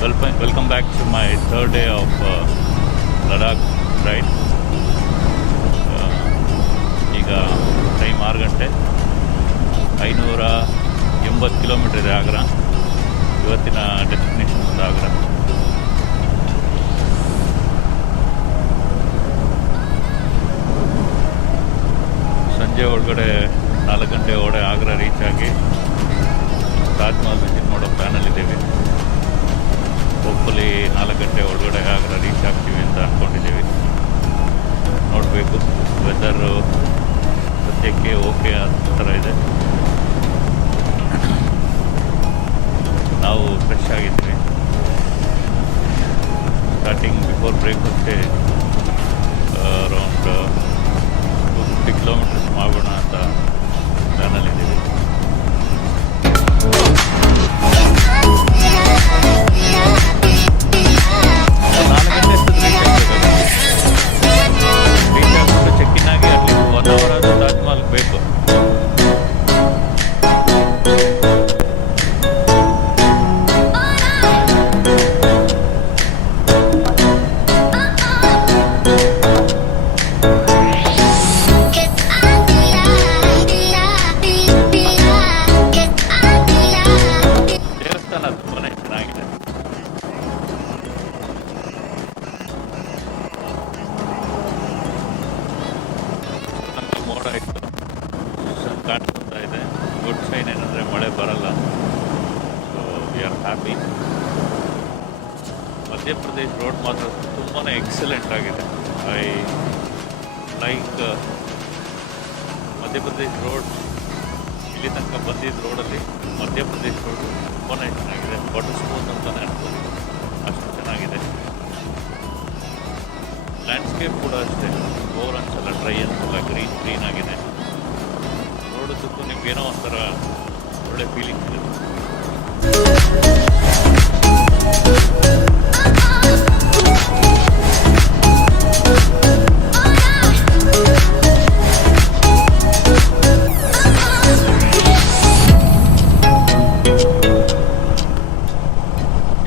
Welcome back to my third day of Ladakh ride. ಈಗ time 6 ಗಂಟೆ, 580 kilometre ಇದೆ ಆಗ್ರಾ. ಇವತ್ತಿನ ಡೆಸ್ಟಿನೇಷನ್ ಒಂದು ಆಗ್ರಾ. ಸಂಜೆ ಒಳಗಡೆ 4 ಗಂಟೆ ಒಳಗಡೆ ಆಗ್ರಾ ರೀಚ್ ಆಗಿ ತಾಜ್ ಮಹಲ್ ವಿಸಿಟ್ ಮಾಡೋ ಪ್ಲ್ಯಾನಲ್ಲಿದ್ದೀವಿ. ಹೋಪ್ಫುಲಿ 4 ಗಂಟೆ ಒಳಗಡೆ ಆಗ್ರಾ ರೀಚ್ ಆಗ್ತೀವಿ ಅಂತ ಅಂದ್ಕೊಂಡಿದ್ದೀವಿ. ನೋಡಬೇಕು, ವೆದರು ಸದ್ಯಕ್ಕೆ ಓಕೆ ಆ ಥರ ಇದೆ. ನಾವು ಫ್ರೆಶ್ ಆಗಿದ್ದೀವಿ. ಸ್ಟಾರ್ಟಿಂಗ್ ಬಿಫೋರ್ ಬ್ರೇಕ್ಫಾಸ್ಟೇ ಅರೌಂಡ್ 250 ಕಿಲೋಮೀಟರ್ಸ್ ಮಾಡೋಣ ಅಂತ ಪ್ಲ್ಯಾನಲ್ಲಿದ್ದೀವಿ. ಚೆಕ್ಕಿನ್ ಆಗಿ ಅಟ್ಲೀಸ್ಟ್ 1 ಅವರ್ ಆದರೂ ತಾಜ್ ಮಹಲ್ ಬೇಕು. ದೇವಸ್ಥಾನ ತುಂಬಾ ಚೆನ್ನಾಗಿದೆ. ಮೋಡ ಇತ್ತು, ಕಾಣಿಸ್ತಾ ಇದೆ. ಗುಡ್ ಸೈನ್ ಏನಂದರೆ ಮಳೆ ಬರಲ್ಲ. So we are happy. Madhya Pradesh road ಮಾತ್ರ ತುಂಬಾ ಎಕ್ಸಲೆಂಟ್ ಆಗಿದೆ. I like Madhya Pradesh road. ಇಲ್ಲಿ ತನಕ ಬಂದಿದ್ದ ರೋಡಲ್ಲಿ ಮಧ್ಯಪ್ರದೇಶ್ ರೋಡ್ ತುಂಬಾ ಚೆನ್ನಾಗಿದೆ. ವಾಟರ್ ಸ್ಮೂತ್ ಅಂತಲೇ ಅನ್ಬೋದು, ಅಷ್ಟು ಚೆನ್ನಾಗಿದೆ. ಲ್ಯಾಂಡ್ಸ್ಕೇಪ್ ಕೂಡ ಅಷ್ಟೇ, ಬೋರ್ ಅನ್ಸಲ್ಲ, ಡ್ರೈ ಅನ್ಸಲ್ಲ, ಗ್ರೀನ್ ಆಗಿದೆ. ನೋಡೋದಕ್ಕೂ ನಿಮ್ಗೇನೋ ಒಂಥರ ಒಳ್ಳೆ ಫೀಲಿಂಗ್ ಇದೆ.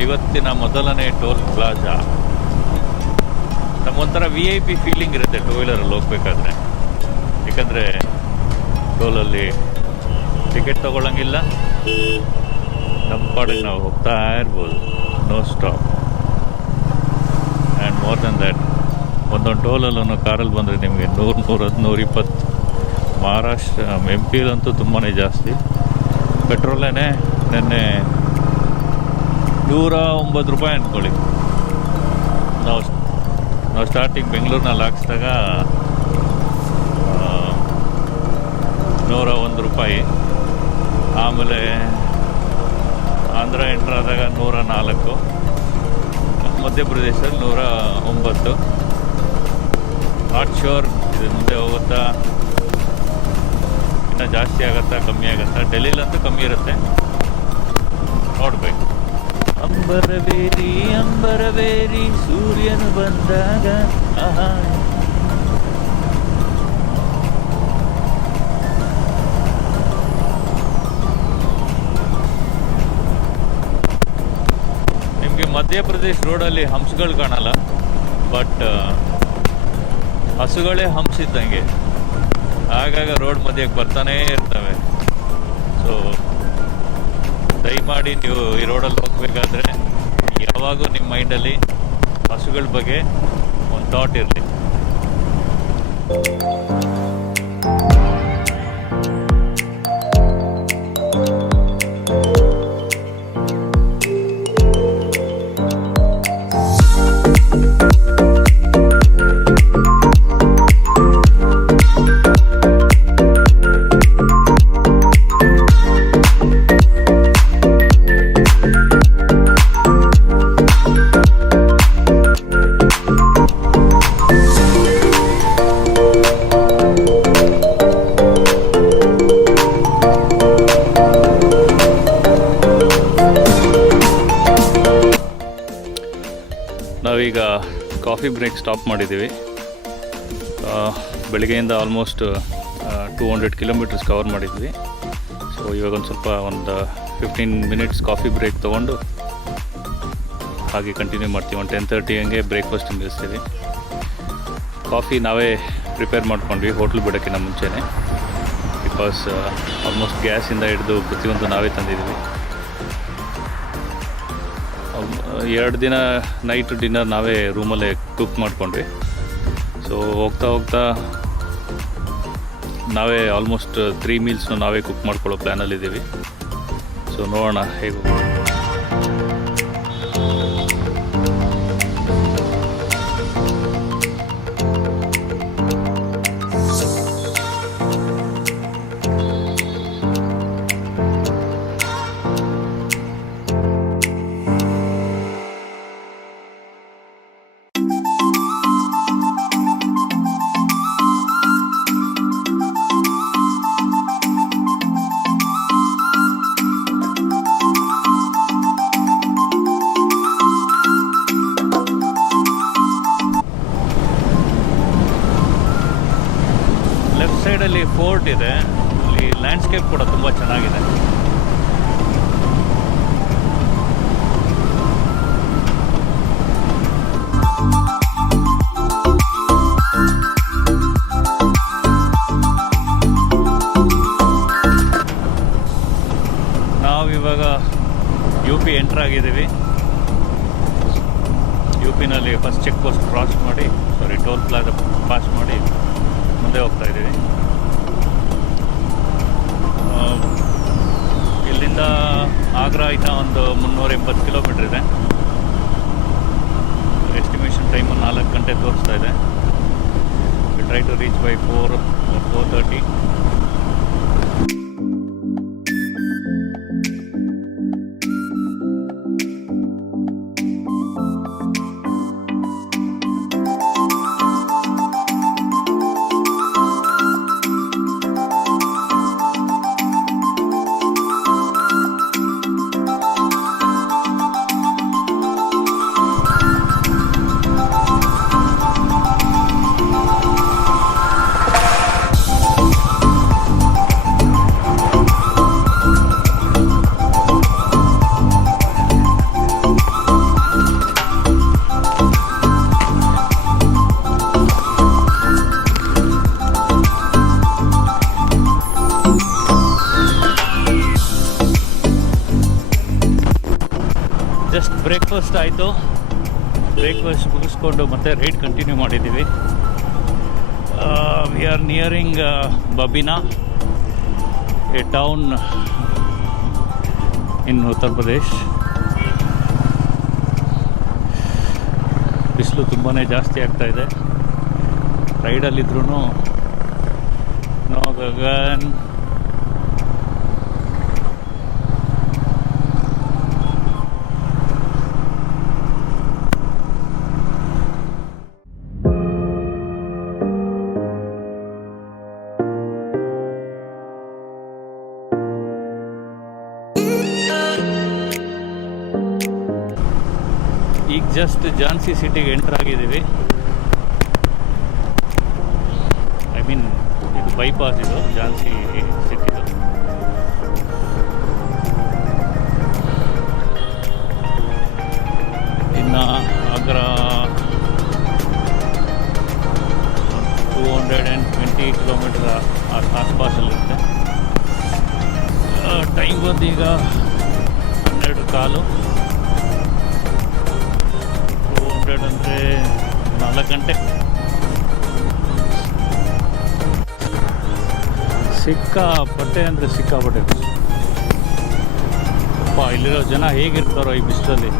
ಇವತ್ತಿನ ಮೊದಲನೇ ಟೋಲ್ ಪ್ಲಾಜಾ. ನಮಗೊಂಥರ VIP ಫೀಲಿಂಗ್ ಇರುತ್ತೆ ಟೂ ವೀಲರಲ್ಲಿ ಹೋಗ್ಬೇಕಾದ್ರೆ. ಏಕೆಂದರೆ ಟೋಲಲ್ಲಿ ಟಿಕೆಟ್ ತೊಗೊಳ್ಳಂಗಿಲ್ಲ, ನಮ್ಮ ಪಾಡಿಗೆ ನಾವು ಹೋಗ್ತಾ ಇರ್ಬೋದು, no stop. And more than that, ಒಂದೊಂದು ಟೋಲಲ್ಲೂ ಕಾರಲ್ಲಿ ಬಂದರೆ ನಿಮಗೆ 100, 110, 120. ಮಹಾರಾಷ್ಟ್ರ MP-ಲಂತೂ ತುಂಬಾ ಜಾಸ್ತಿ. ಪೆಟ್ರೋಲೇ ನಿನ್ನೆ 109 ರೂಪಾಯಿ ಅಂದ್ಕೊಳ್ಳಿ. ನಾವು ಸ್ಟಾರ್ಟಿಂಗ್ ಬೆಂಗಳೂರಿನಲ್ಲಿ ಹಾಕ್ಸಿದಾಗ 101 ರೂಪಾಯಿ. ಆಮೇಲೆ ಆಂಧ್ರ ಎಂಟ್ರ್ ಆದಾಗ 104, ಮಧ್ಯಪ್ರದೇಶದಲ್ಲಿ 109. ನಾಟ್ ಶ್ಯೂರ್ ಇದು ಮುಂದೆ ಹೋಗುತ್ತಾ, ಇನ್ನೂ ಜಾಸ್ತಿ ಆಗುತ್ತಾ ಕಮ್ಮಿ ಆಗುತ್ತಾ. ಡೆಲ್ಲಿಲಂತೂ ಕಮ್ಮಿ ಇರುತ್ತೆ, ನೋಡಬೇಕು. ಅಂಬರವೇರಿ ಅಂಬರವೇರಿ ಸೂರ್ಯನು ಬಂದಾಗ ಆಹಾ. ನಿಮಗೆ ಮಧ್ಯಪ್ರದೇಶ್ ರೋಡಲ್ಲಿ ಹಂಪ್ಸ್ಗಳು ಕಾಣಲ್ಲ, ಬಟ್ ಹಸುಗಳೇ ಹಂಪ್ಸ್ ಇದ್ದಂಗೆ ಆಗಾಗ ರೋಡ್ ಮಧ್ಯಕ್ಕೆ ಬರ್ತಾನೇ ಇರ್ತವೆ. ಸೊ ದಯಮಾಡಿ ನೀವು ಈ ರೋಡಲ್ಲಿ ಹೋಗ್ಬೇಕಾದ್ರೆ ಯಾವಾಗೂ ನಿಮ್ಮ ಮೈಂಡಲ್ಲಿ ಹಸುಗಳ ಬಗ್ಗೆ ಒಂದು ಥಾಟ್ ಇರಲಿ. ನಾವೀಗ ಕಾಫಿ ಬ್ರೇಕ್ ಸ್ಟಾಪ್ ಮಾಡಿದ್ದೀವಿ. ಬೆಳಗ್ಗೆಯಿಂದ ಆಲ್ಮೋಸ್ಟ್ 200 ಕಿಲೋಮೀಟರ್ಸ್ ಕವರ್ ಮಾಡಿದ್ವಿ. ಸೊ ಇವಾಗ ಒಂದು ಸ್ವಲ್ಪ 15 ಮಿನಿಟ್ಸ್ ಕಾಫಿ ಬ್ರೇಕ್ ತೊಗೊಂಡು ಹಾಗೆ ಕಂಟಿನ್ಯೂ ಮಾಡ್ತೀವಿ. ಒಂದು 10:30 ಹಂಗೆ ಬ್ರೇಕ್ಫಾಸ್ಟ್ ನಿಲ್ಲಿಸ್ತೀವಿ. ಕಾಫಿ ನಾವೇ ಪ್ರಿಪೇರ್ ಮಾಡ್ಕೊಂಡ್ವಿ ಹೋಟ್ಲ್ ಬಿಡೋಕ್ಕಿಂತ ಮುಂಚೆನೇ. ಬಿಕಾಸ್ ಆಲ್ಮೋಸ್ಟ್ ಗ್ಯಾಸಿಂದ ಹಿಡಿದು ಪ್ರತಿಯೊಂದು ನಾವೇ ತಂದಿದ್ದೀವಿ. 2 ದಿನ ನೈಟ್ ಡಿನ್ನರ್ ನಾವೇ ರೂಮಲ್ಲೇ ಕುಕ್ ಮಾಡ್ಕೊಂಡ್ವಿ. ಸೊ ಹೋಗ್ತಾ ನಾವೇ ಆಲ್ಮೋಸ್ಟ್ 3 ಮೀಲ್ಸ್ನ ನಾವೇ ಕುಕ್ ಮಾಡ್ಕೊಳ್ಳೋ ಪ್ಲ್ಯಾನಲ್ಲಿದ್ದೀವಿ. ಸೊ ನೋಡೋಣ ಹೇಗೆ. ಲೆಫ್ಟ್ ಸೈಡಲ್ಲಿ ಫೋರ್ಟ್ ಇದೆ. ಅಲ್ಲಿ ಲ್ಯಾಂಡ್ಸ್ಕೇಪ್ ಕೂಡ ತುಂಬ ಚೆನ್ನಾಗಿದೆ. ನಾವಿವಾಗ UP ಎಂಟರ್ ಆಗಿದ್ದೀವಿ. UPನಲ್ಲಿ ಫಸ್ಟ್ ಚೆಕ್ ಪೋಸ್ಟ್ ಕ್ರಾಸ್ ಮಾಡಿ ಟೋಲ್ ಪ್ಲಾಜಾ ಪಾಸ್ ಮಾಡಿ ಮುಂದೆ ಹೋಗ್ತಾ ಇದ್ದೀವಿ. ಇಲ್ಲಿಂದ ಆಗ್ರಾ ಇನ್ನೂ ಒಂದು 380 ಕಿಲೋಮೀಟ್ರ್ ಇದೆ. ಎಸ್ಟಿಮೇಷನ್ ಟೈಮು 4 ಗಂಟೆ ತೋರಿಸ್ತಾ ಇದೆ. We try to reach by 4 or 4:30. Just breakfast ಆಯಿತು. ಬ್ರೇಕ್ಫಾಸ್ಟ್ ಮುಗಿಸ್ಕೊಂಡು ಮತ್ತೆ ರೈಡ್ ಕಂಟಿನ್ಯೂ ಮಾಡಿದ್ದೀವಿ. We are nearing Babina, a town in Uttar Pradesh. ಬಿಸಿಲು ತುಂಬಾ ಜಾಸ್ತಿ ಆಗ್ತಾಯಿದೆ. ರೈಡಲ್ಲಿದ್ರೂ ನೋ ಗಗನ್. ಈಗ ಜಸ್ಟ್ ಝಾನ್ಸಿ ಸಿಟಿಗೆ ಎಂಟರ್ ಆಗಿದ್ದೀವಿ. ಐ ಮೀನ್ ಇದು ಬೈಪಾಸ್, ಇದು ಝಾನ್ಸಿ ಸಿಟಿದು. ಇನ್ನು ಆಗ್ರಾ 220 ಕಿಲೋಮೀಟರ್ ಆಸ್ಪಾಸಲ್ಲಿರುತ್ತೆ. ಟೈಮ್ ಬಂದು ಈಗ 12:15. 200 ಅಂದರೆ 4 ಗಂಟೆ. ಸಿಕ್ಕಾಪಟ್ಟೆ ಅಂದರೆ ಸಿಕ್ಕಾಪಟ್ಟೆ. ಅಪ್ಪ, ಇಲ್ಲಿರೋ ಜನ ಹೇಗಿರ್ತಾರೋ ಈ ಬಿಸಿಲಲ್ಲಿ.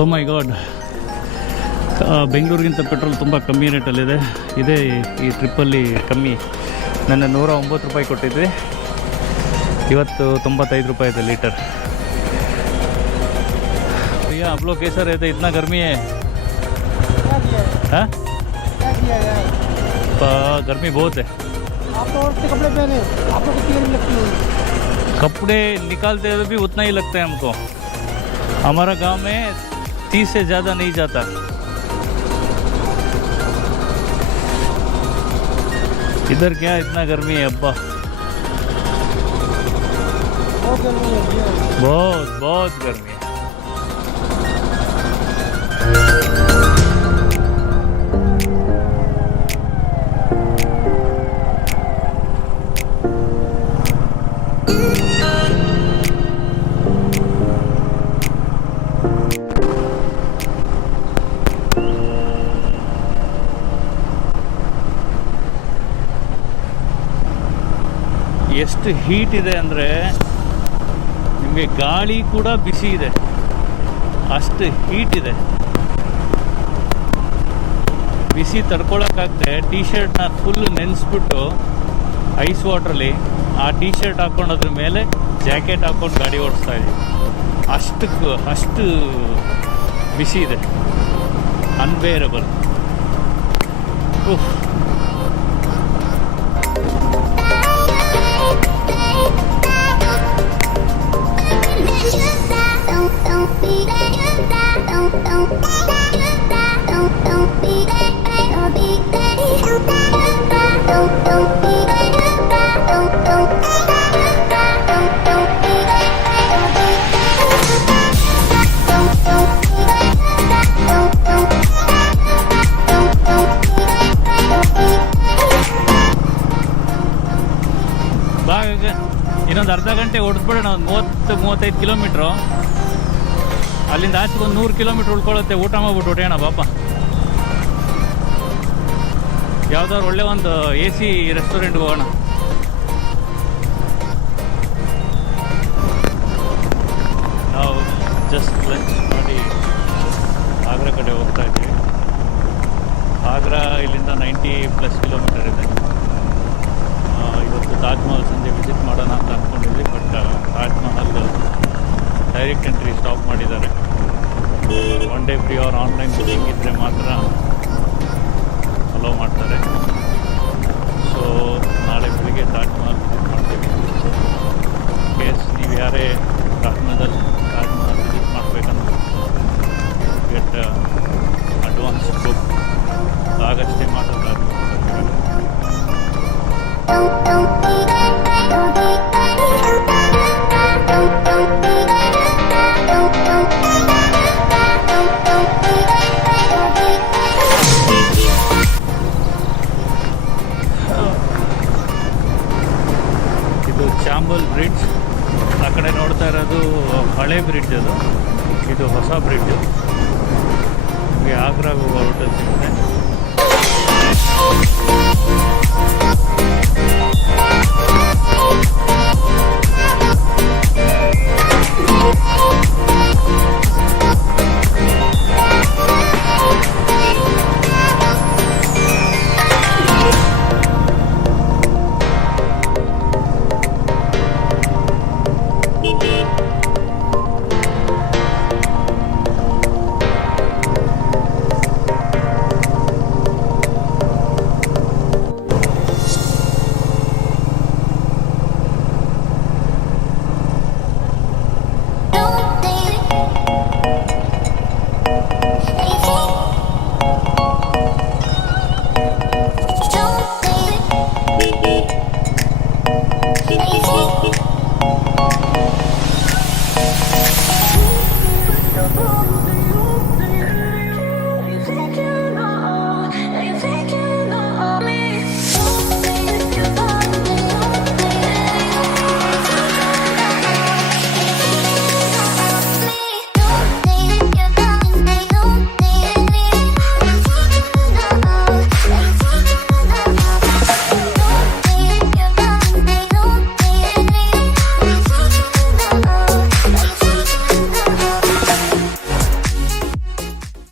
ಓ ಮೈ ಗಾಡ್, ಬೆಂಗಳೂರಿಗಿಂತ ಪೆಟ್ರೋಲ್ ತುಂಬ ಕಮ್ಮಿ ರೇಟಲ್ಲಿದೆ. ಇದೇ ಈ ಟ್ರಿಪ್ಪಲ್ಲಿ ಕಮ್ಮಿ. ನೆನ್ನೆ 109 ರೂಪಾಯಿ ಕೊಟ್ಟಿದ್ವಿ, ಇವತ್ತು 95 ರೂಪಾಯಿ ಇದೆ ಲೀಟರ್. भैया आप लोग कैसा रहते, इतना गर्मी है? हाँ गर्मी बहुत है. आप तो और से कपड़े पहने, आप लोग कितनी गर्मी लगती है? कपड़े निकालते हुए भी उतना ही लगता है हमको. हमारा गांव में 30 से ज़्यादा नहीं जाता. इधर क्या इतना गर्मी है अब्बा, बहुत बहुत गर्मी है. ಎಷ್ಟು ಹೀಟ್ ಇದೆ ಅಂದರೆ ನಿಮಗೆ ಗಾಳಿ ಕೂಡ ಬಿಸಿ ಇದೆ, ಅಷ್ಟು ಹೀಟ್ ಇದೆ. ಬಿಸಿ ತಡ್ಕೊಳಕ್ಕಾಗದೆ ಟೀ ಶರ್ಟ್ನ ಫುಲ್ ನೆನೆಸ್ಬಿಟ್ಟು ಐಸ್ ವಾಟ್ರಲ್ಲಿ ಆ ಟೀ ಶರ್ಟ್ ಹಾಕ್ಕೊಂಡು ಅದ್ರ ಮೇಲೆ ಜಾಕೆಟ್ ಹಾಕ್ಕೊಂಡು ಗಾಡಿ ಓಡಿಸ್ತಾ ಇದ್ದೀವಿ. ಅಷ್ಟು ಬಿಸಿ ಇದೆ, ಅನ್ಬೇರಬಲ್. ಇನ್ನೊಂದು ಅರ್ಧ ಗಂಟೆ ಓಡಿಸ್ಬಿಡೋಣ, ಒಂದು 30-35 ಕಿಲೋಮೀಟ್ರು. ಅಲ್ಲಿಂದ ಆಚೆಗೆ ಒಂದು 100 ಕಿಲೋಮೀಟ್ರ್ ಉಳ್ಕೊಳ್ಳುತ್ತೆ. ಊಟ ಮಾಡ್ಬಿಟ್ಟು ಹೊಡೆಯೋಣ ಬಾಪ. ಯಾವ್ದಾದ್ರು ಒಳ್ಳೆ ಒಂದು AC ರೆಸ್ಟೋರೆಂಟ್ಗೆ ಹೋಗೋಣ. ನಾವು ಜಸ್ಟ್ ಲಂಚ್ ಮಾಡಿ ಆಗ್ರಾ ಕಡೆ ಹೋಗ್ತಾ ಇದ್ದೀವಿ. ಆಗ್ರಾ ಇಲ್ಲಿಂದ 90+ ಕಿಲೋಮೀಟರ್ ಇದೆ. ಇವತ್ತು ತಾಜ್ ಮಹಲ್ ಸಂಜೆ ವಿಸಿಟ್ ಮಾಡೋಣ ಅಂತ ಅಂದ್ಕೊಂಡಿದ್ವಿ, but Taj Mahal direct entry stop ಮಾಡಿದ್ದಾರೆ. 1 day free or online booking ಇದ್ದರೆ ಮಾತ್ರ ಅಲೋ ಮಾಡ್ತಾರೆ. ಸೊ ನಾಳೆ ಬೆಳಿಗ್ಗೆ ತಾಜ್ ಮಹಲ್ ವಿಸಿಟ್ ಮಾಡ್ತೀವಿ. ಕೇಸ್ ನೀವು ಯಾರೇ ತಾಜ್ ಮಹಲ್ ವಿಸಿಟ್ ಮಾಡಬೇಕಂದ್ರೆ ಗೆಟ್ ಅಡ್ವಾನ್ಸ್ ಬುಕ್ ಆಗಷ್ಟೇ ಮಾಡೋದಾದ್ರೆ. ಇದು ಚಾಂಬಲ್ ಬ್ರಿಡ್ಜ್. ಆ ಕಡೆ ನೋಡ್ತಾ ಇರೋದು ಹಳೆ ಬ್ರಿಡ್ಜ್, ಇದು ಹೊಸ ಬ್ರಿಡ್ಜ್. ನಿಮಗೆ ಆಗ್ರಾಗ ಹೋಗೋ ರೂಟಲ್ಲಿ ಸಿಗುತ್ತೆ.